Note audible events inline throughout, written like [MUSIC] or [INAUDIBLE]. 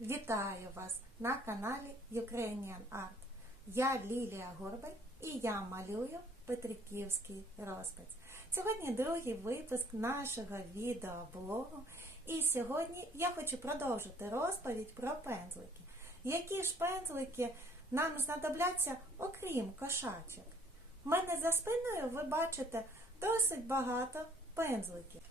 Вітаю вас на каналі Ukrainian Art. Я Лілія Горбаль і я малюю Петриківський розпис. Сьогодні другий випуск нашого відеоблогу. І сьогодні я хочу продовжити розповідь про пензлики. Які ж пензлики нам знадобляться, окрім кошачок? У мене за спиною ви бачите досить багато пензликів.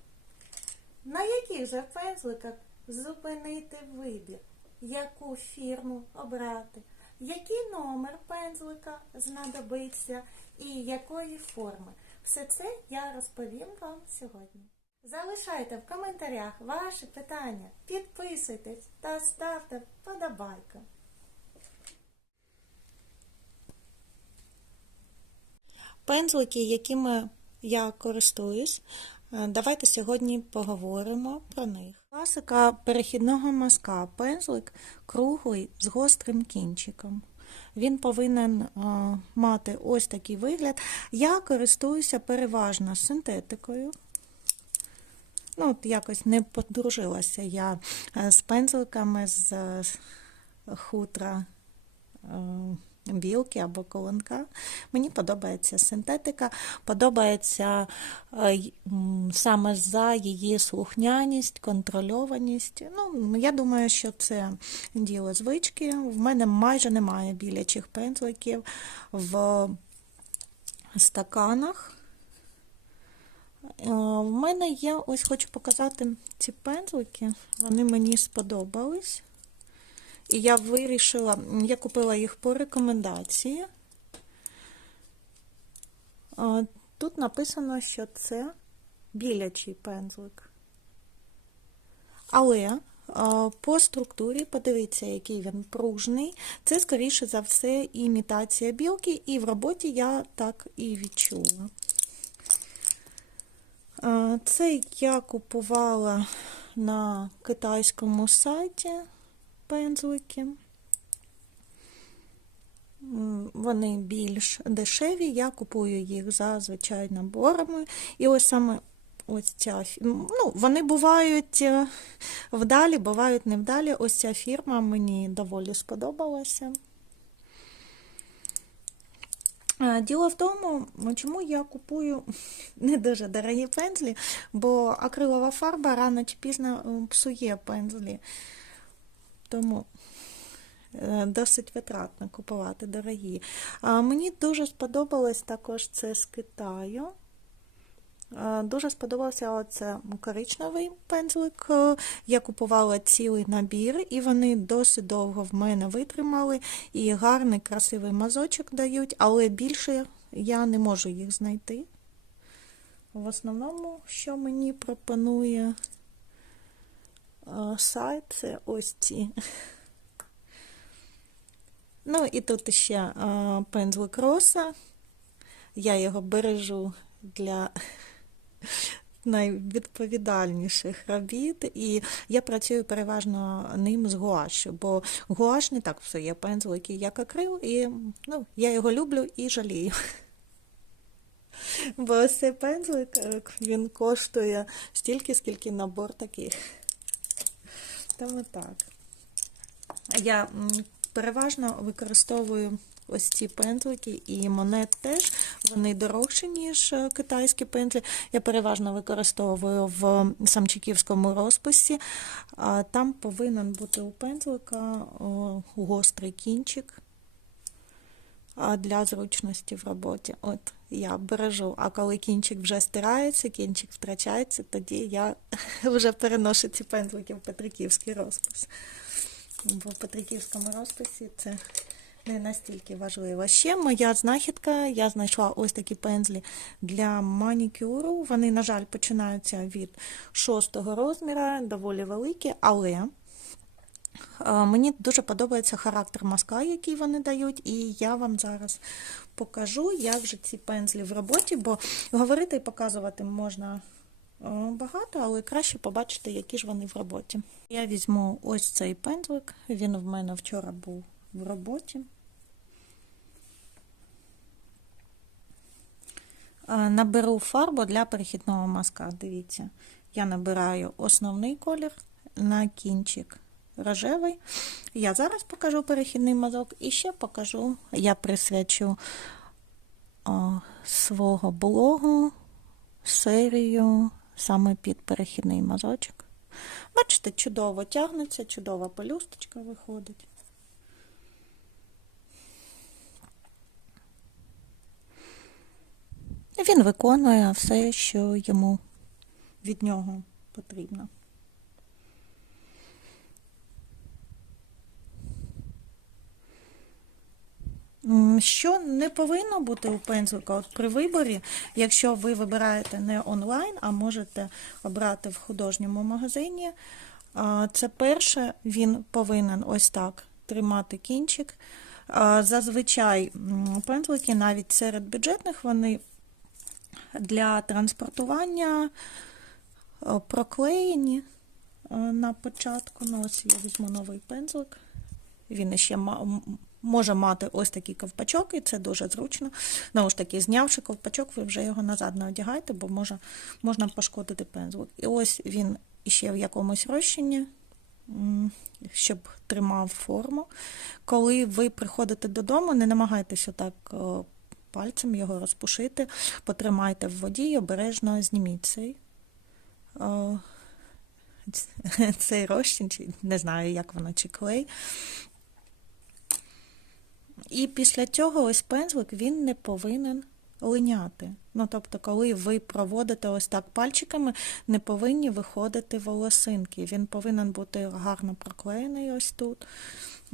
На яких же пензликах зупинити вибір? Яку фірму обрати? Який номер пензлика знадобиться і якої форми? Все це я розповім вам сьогодні. Залишайте в коментарях ваші питання, підписуйтесь та ставте вподобайку. Пензлики, якими я користуюсь, е, давайте сьогодні поговоримо про них. Класика перехідного мазка пензлик круглий з гострим кінчиком. Він повинен е, мати ось такий вигляд. Я користуюся переважно синтетикою. Ну, от якось не подружилася я е, з пензликами з е, хутра. е, білки або колонка. Мені подобається синтетика, подобається е, саме за її слухняність, контрольованість. Ну, я думаю, що це діло звички. В мене майже немає білячих пензликів в стаканах. Е, В мене є, ось хочу показати ці пензлики, вони мені сподобались. І я вирішила, я купила їх по рекомендації. Тут написано, що це білячий пензлик. Але по структурі, подивіться, який він пружний. Це, скоріше за все, імітація білки, і в роботі я так і відчула. Це я купувала на китайському сайті пензлики. Вони більш дешеві, я купую їх за звичайно наборами. І ось саме ось ця ну, вони бувають е, вдалі, бувають невдалі. Ось ця фірма мені доволі сподобалася. Діло в тому, чому я купую [LAUGHS] не дуже дорогі пензлі, бо акрилова фарба рано чи пізно псує пензлі. Тому е, досить витратно купувати дорогі. А Мені дуже сподобалось також це з Китаю. Дуже сподобався оце коричневий пензлик. Е, Я купувала цілий набір, і вони досить довго в мене витримали, і гарний, красивий мазочок дають, але більше я не можу їх знайти. В основному, що мені пропонує сайт, це ось ці. Ну, і тут ще пензлик роса. Я його бережу для [LAUGHS] найвідповідальніших робіт, і я працюю переважно ним з гуашю, бо гуаш не так все псує пензлики, як акрил, і ну, я його люблю і жалію. [LAUGHS] Бо цей пензлик, е, він коштує стільки, скільки набор таких. Тому так. Я переважно використовую ось ці пензлики, і монет теж. Вони дорожчі, ніж е, китайські пензлі. Я переважно використовую в самчиківському розписі. Там повинен бути у пензлика гострий кінчик для зручності в роботі. От я бережу, а коли кінчик вже стирається, кінчик втрачається, тоді я [LAUGHS] вже переношу ці пензлики в Петриківський розпис. Бо в Петриківському розписі це не настільки важливо. Ще моя знахідка, я знайшла ось такі пензлі для манікюру. Вони, на жаль, починаються від шостого розміру, доволі великі, але мені дуже подобається характер мазка, який вони дають, і я вам зараз покажу, як же ці пензлі в роботі, бо говорити і показувати можна багато, але краще побачити, які ж вони в роботі. Я візьму ось цей пензлик, він в мене вчора був в роботі. Наберу фарбу для перехідного мазка. Дивіться, я набираю основний колір на кінчик рожевий. Я зараз покажу перехідний мазок і ще покажу, я присвячу о, свого блогу серію саме під перехідний мазочок. Бачите, чудово тягнеться, чудова пелюсточка виходить. Він виконує все, що йому від нього потрібно. Що не повинно бути у пензлика от при виборі, якщо ви вибираєте не онлайн, а можете обрати в художньому магазині. Це перше, він повинен ось так тримати кінчик. Зазвичай пензлики навіть серед бюджетних вони для транспортування проклеєні е, на початку. Ну, ось я візьму новий пензлик. Він ще може мати ось такий ковпачок, і це дуже зручно. Знову ж таки, знявши ковпачок, ви вже його назад не одягаєте, бо може, можна пошкодити пензлик. І ось він іще в якомусь розчині, щоб тримав форму. Коли ви приходите додому, не намагайтеся так е, пальцем його розпушити, потримайте в воді і обережно зніміть цей. е, [LAUGHS] Цей розчин, чи не знаю, як воно, чи клей. І після цього ось пензлик він не повинен линяти. Ну, тобто, коли ви проводите ось так пальчиками, не повинні виходити волосинки. Він повинен бути гарно проклеєний ось тут.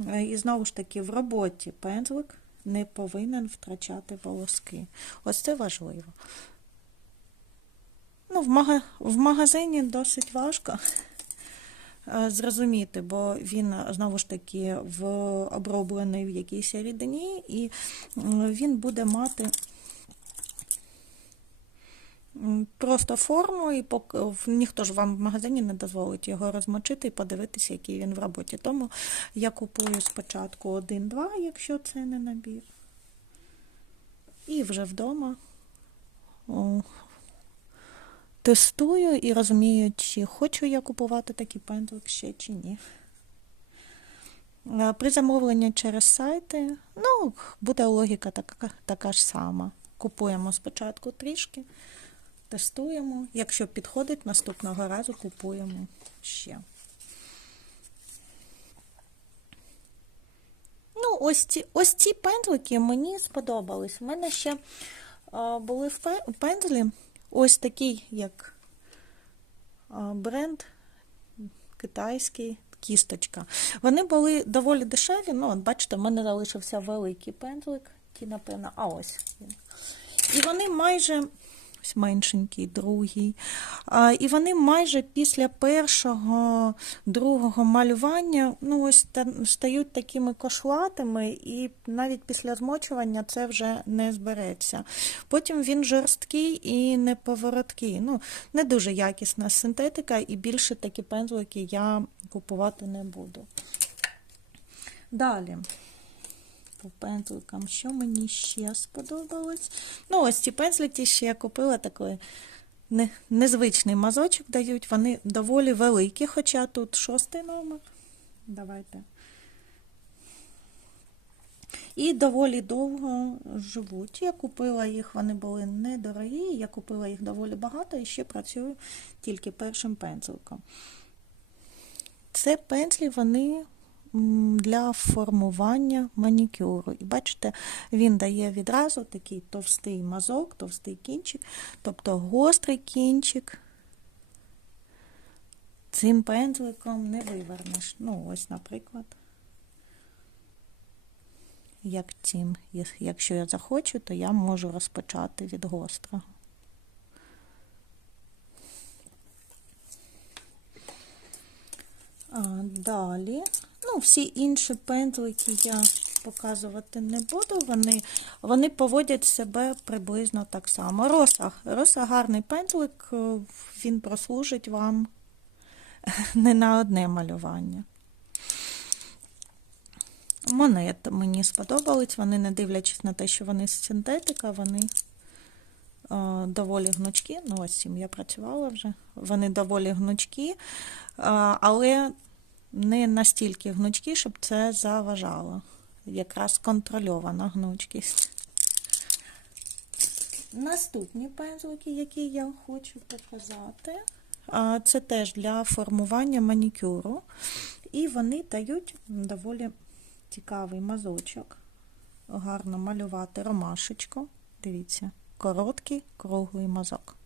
Е, І знову ж таки, в роботі пензлик не повинен втрачати волоски. Ось це важливо. Ну, в, магазині досить важко зрозуміти, бо він е, знову ж таки в оброблений в якійсь рідині, і він буде мати просто форму, і пок... ніхто ж вам в магазині не дозволить його розмочити і подивитися, який він в роботі. Тому я купую спочатку один-два, якщо це не набір. І вже вдома тестую і розумію, чи хочу я купувати такий пензлик ще чи ні. Е, При замовленні через сайти, ну, буде логіка така, така ж сама. Купуємо спочатку трішки, тестуємо. Якщо підходить, наступного разу купуємо ще. Ну, ось ці, ось ці пензлики мені сподобались. У мене ще а, були пензлі ось такий, як бренд китайський кісточка. Вони були доволі дешеві. Ну, от бачите, в мене залишився великий пензлик. Ті, напевно, а ось він. І вони майже. Ось меншенький, другий. І вони майже після першого, другого малювання ну, ось стають такими кошлатими, і навіть після змочування це вже не збереться. Потім він жорсткий і неповороткий. Ну, не дуже якісна синтетика, і більше такі пензлики я купувати не буду. Далі. По пензликам, що мені ще сподобалось? Ну, ось ці пензлики ще я купила такий незвичний мазочок дають. Вони доволі великі, хоча тут шостий номер. Давайте. І доволі довго живуть. Я купила їх, вони були недорогі, я купила їх доволі багато і ще працюю тільки першим пензликом. Це пензлі, вони для формування манікюру. І бачите, він дає відразу такий товстий мазок, товстий кінчик, тобто гострий кінчик. Цим пензликом не вивернеш. Ну, ось, наприклад. Як цим, якщо я захочу, то я можу розпочати від гострого. А, далі. Ну, всі інші пензлики я показувати не буду. Вони, вони поводять себе приблизно так само. Роса, роса гарний пензлик, е, він прослужить вам [LAUGHS] не на одне малювання. Монет мені сподобались, вони, не дивлячись на те, що вони синтетика, вони е, доволі гнучкі. Ну, ось цим я працювала вже. Вони доволі гнучкі, е, але не настільки гнучкі, щоб це заважало. Якраз контрольована гнучкість. Наступні пензлики, які я хочу показати, це теж для формування манікюру. І вони дають доволі цікавий мазочок. Гарно малювати ромашечку. Дивіться, короткий круглий мазок.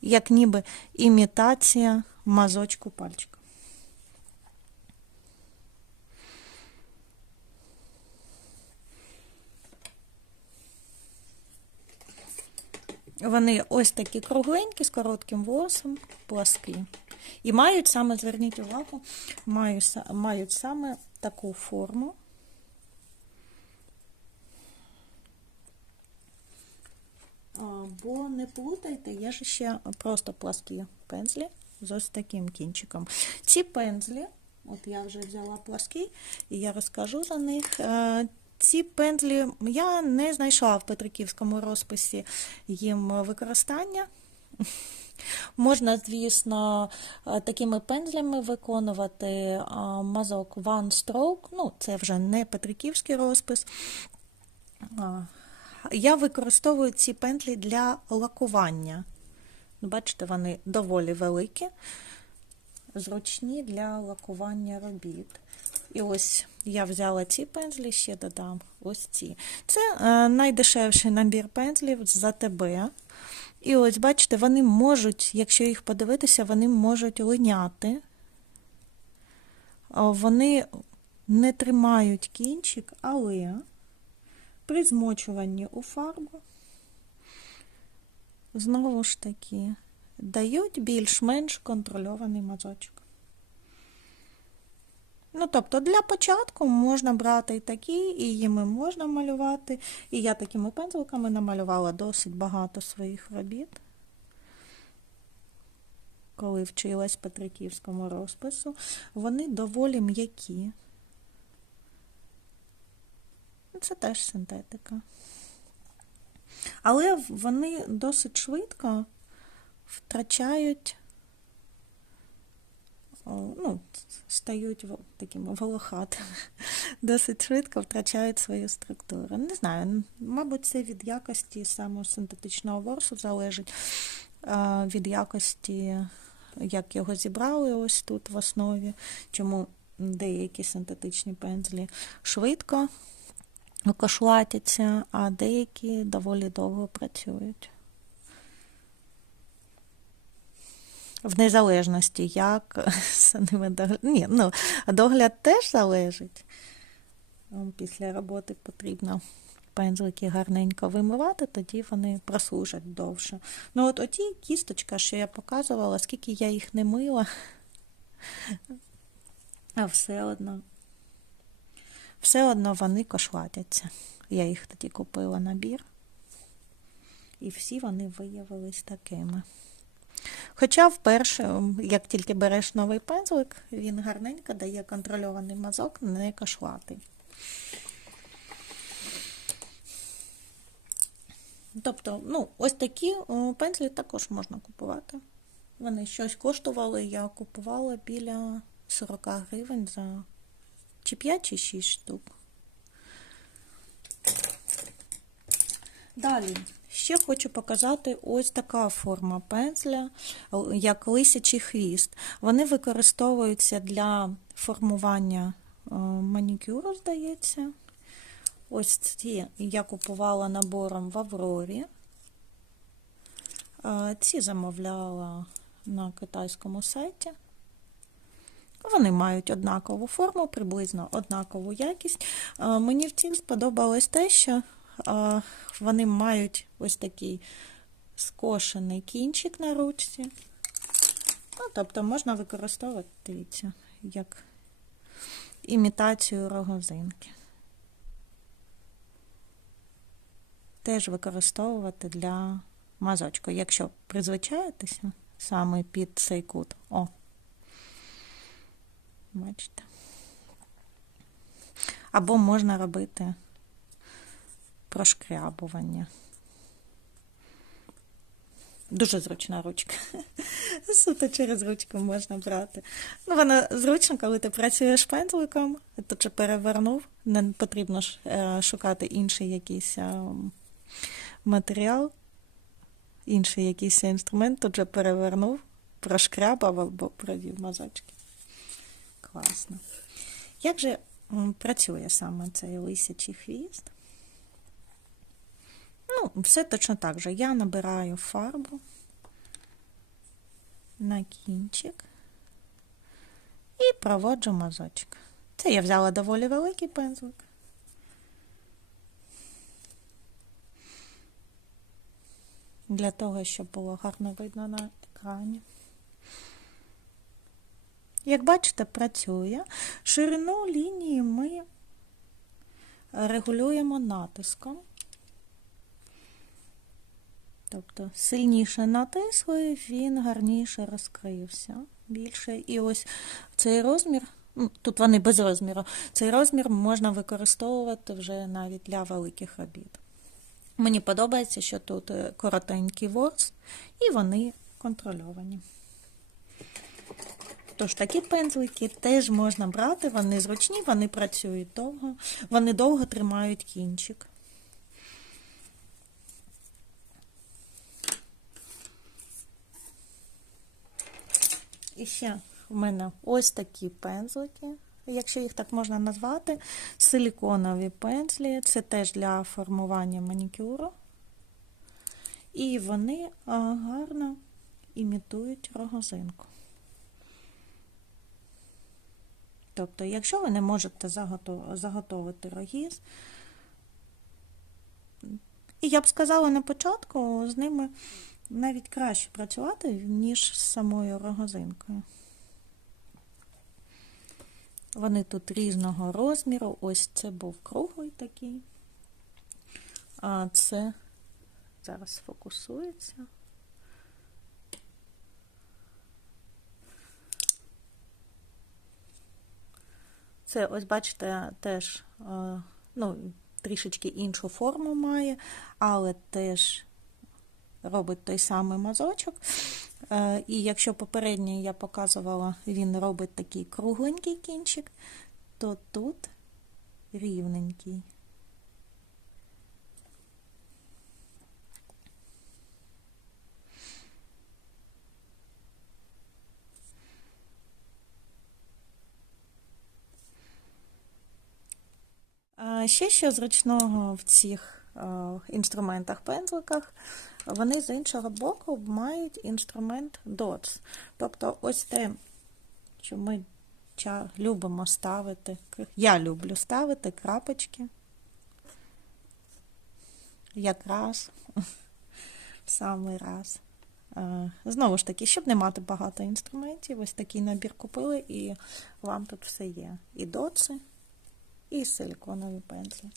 Як ніби імітація мазочку пальчика. Вони ось такі кругленькі, з коротким волосом, пласкі. І мають саме, зверніть увагу, мають, мають саме таку форму. Бо не плутайте, є ж ще просто пласкі пензлі з ось таким кінчиком. Ці пензлі, от я вже взяла пласкі, і я розкажу за них. Ці пензлі я не знайшла в Петриківському розписі їм використання. Можна, звісно, такими пензлями виконувати мазок One Stroke, ну, це вже не Петриківський розпис. Я використовую ці пензлі для лакування. Ну, Бачите, вони доволі великі, зручні для лакування робіт. І ось я взяла ці пензлі, ще додам ось ці. Це е, найдешевший набір пензлів з АТБ. І ось, бачите, вони можуть, якщо їх подивитися, вони можуть линяти. Вони не тримають кінчик, але при змочуванні у фарбу, знову ж таки, дають більш-менш контрольований мазочок. Ну, тобто, для початку можна брати і такі, і їми можна малювати. І я такими пензликами намалювала досить багато своїх робіт, коли вчилась Петриківському розпису. Вони доволі м'які. Це теж синтетика. Але вони досить швидко втрачають, ну, стають такими волохатими, [LAUGHS] досить швидко втрачають свою структуру. Не знаю, мабуть, це від якості саме синтетичного ворсу залежить, від якості, як його зібрали ось тут в основі, чому деякі синтетичні пензлі швидко кошлатяться, а деякі доволі довго працюють. В незалежності, як [LAUGHS] за ними догляд. Ні, ну, догляд теж залежить. М, Після роботи потрібно пензлики гарненько вимивати, тоді вони прослужать довше. Ну, от оті кісточка, що я показувала, скільки я їх не мила, [LAUGHS] а все одно все одно вони кошлатяться. Я їх тоді купила набір, і всі вони виявились такими. Хоча вперше, як тільки береш новий пензлик, він гарненько дає контрольований мазок, не кошлатий. Тобто, ну, ось такі пензлі також можна купувати. Вони щось коштували, я купувала біля 40 гривень за чи 5, чи 6 штук. Далі, ще хочу показати ось така форма пензля, як лисячий хвіст. Вони використовуються для формування е, манікюру, здається. Ось ці я купувала набором в Аврорі. Е, Ці замовляла на китайському сайті. Вони мають однакову форму, приблизно однакову якість. Е, Мені в цім сподобалось те, що е, вони мають ось такий скошений кінчик на ручці. Ну, тобто можна використовувати, дивіться, як імітацію рогозинки. Теж використовувати для мазочку. Якщо призвичаєтеся саме під цей кут. О, Бачите? Або можна робити прошкрябування. Дуже зручна ручка. [LAUGHS] Суто через ручку можна брати. Ну, воно зручно, коли ти працюєш пензликом, тут же перевернув, не потрібно е, шукати інший якийсь е, матеріал, інший якийсь інструмент, тут же перевернув, прошкрябав або провів мазочки. Класно. Як же працює саме цей лисячий хвіст? Ну, все точно так же. Я набираю фарбу на кінчик і проводжу мазочок. Це я взяла доволі великий пензлик. Для того, щоб було гарно видно на екрані. Як бачите, працює. Ширину лінії ми регулюємо натиском. Тобто сильніше натисли, він гарніше розкрився. Більше. І ось цей розмір, ну, тут вони без розміру, цей розмір можна використовувати вже навіть для великих робіт. Мені подобається, що тут е, коротенький ворс, і вони контрольовані. Тож такі пензлики теж можна брати, вони зручні, вони працюють довго, вони довго тримають кінчик. І ще в мене ось такі пензлики, якщо їх так можна назвати, силіконові пензлі, це теж для формування манікюру. І вони гарно імітують рогозинку. Тобто, якщо ви не можете заготовити рогіз, і я б сказала на початку, з ними навіть краще працювати, ніж з самою рогозинкою. Вони тут різного розміру. Ось це був круглий такий, а це зараз фокусується. Це, ось, бачите, теж ну, трішечки іншу форму має, але теж робить той самий мазочок. Е, і якщо попередній я показувала, він робить такий кругленький кінчик, то тут рівненький. Ще що зручного в цих інструментах пензликах, вони з іншого боку мають інструмент DOTS. Тобто ось те, що ми любимо ставити, я люблю ставити крапочки. Якраз в самий раз. Знову ж таки, щоб не мати багато інструментів, ось такий набір купили, і вам тут все є. І доци, і силіконові пензлі.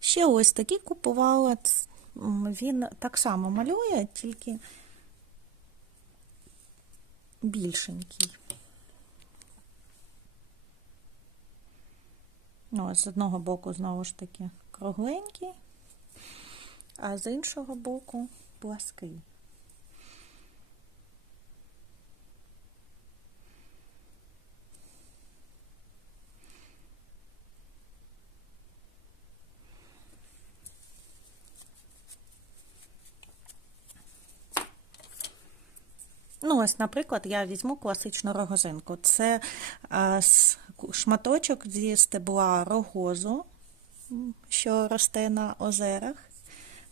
Ще ось такий купувала, він так само малює, тільки більшенький. Ну, з одного боку, знову ж таки, кругленький, а з іншого боку плаский. Ось, наприклад, я візьму класичну рогозинку. Це е, шматочок зі стебла рогозу, що росте на озерах.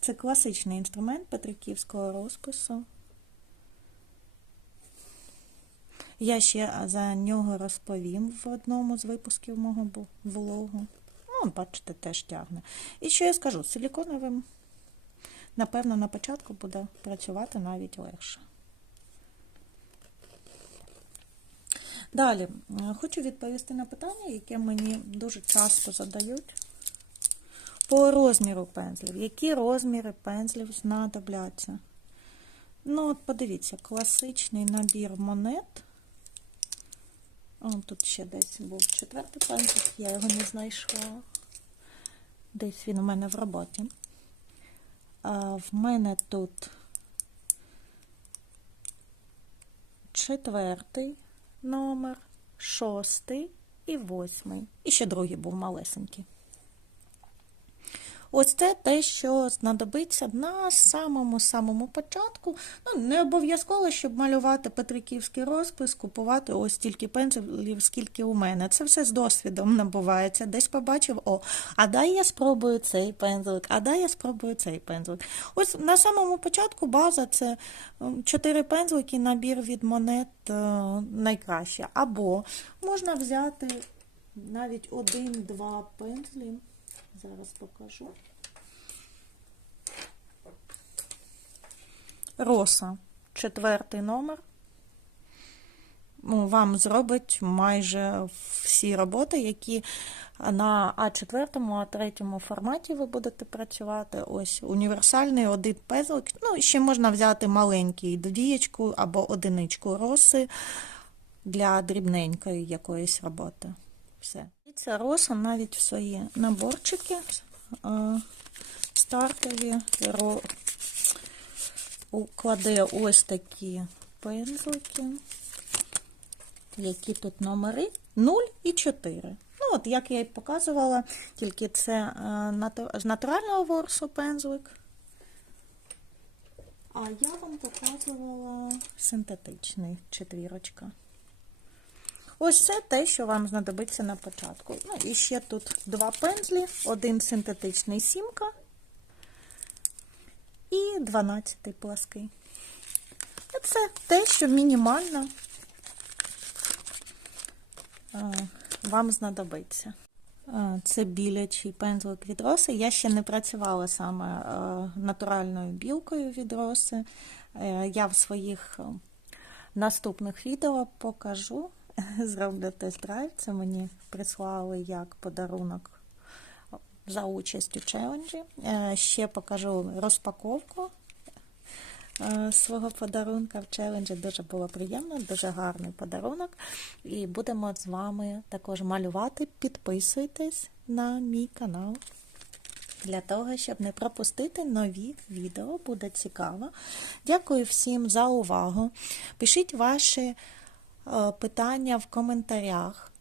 Це класичний інструмент петриківського розпису. Я ще за нього розповім в одному з випусків мого влогу. Ну, бачите, теж тягне. І що я скажу? Силіконовим, напевно, на початку буде працювати навіть легше. Далі, е, хочу відповісти на питання, яке мені дуже часто задають. По розміру пензлів. Які розміри пензлів знадобляться? Ну, от подивіться, класичний набір монет. О, тут ще десь був четвертий пензлик, я його не знайшла. Десь він у мене в роботі. А В мене тут четвертий номер, шостий і восьмий. І ще другий був малесенький. Ось це те, що знадобиться на самому-самому початку. Ну, не обов'язково, щоб малювати петриківський розпис, купувати ось стільки пензлів, скільки у мене. Це все з досвідом набувається. Десь побачив, о, а дай я спробую цей пензлик, а дай я спробую цей пензлик. Ось на самому початку база це чотири пензлики, набір від монет е, найкраще. Або можна взяти навіть один-два пензлі. Зараз покажу. Роса, четвертий номер. Ну, Вам зробить майже всі роботи, які на А4, А3 форматі ви будете працювати. Ось універсальний один пезлик. Ну, ще можна взяти маленький двієчку або одиничку роси для дрібненької якоїсь роботи. Все. Ця роса навіть в свої наборчики е, стартові укладе ось такі пензлики. Які тут номери? 0 і 4. Ну, от, як я і показувала, тільки це е, з натурального ворсу пензлик. А я вам показувала синтетичний четвірочка. Ось це те, що вам знадобиться на початку. Ну, і ще тут два пензлі, один синтетичний сімка і 12 плаский. Це те, що мінімально е, вам знадобиться. Е, Це білячий пензлик від роси. Я ще не працювала саме е, натуральною білкою від роси. Я в своїх наступних відео покажу, [LAUGHS] зроблю тест-драйв. Це мені прислали як подарунок за участь у челенджі. Е, Ще покажу розпаковку е, свого подарунка в челенджі. Дуже було приємно, дуже гарний подарунок. І будемо з вами також малювати. Підписуйтесь на мій канал. Для того, щоб не пропустити нові відео, буде цікаво. Дякую всім за увагу. Пишіть ваші питання в коментарях.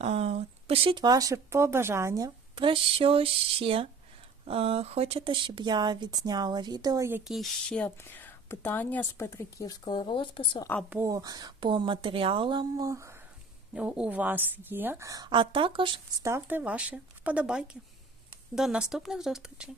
Е, Пишіть ваші побажання, про що ще е, хочете, щоб я відзняла відео, які ще питання з Петриківського розпису або по матеріалам у вас є. А також ставте ваші вподобайки. До наступних зустрічей!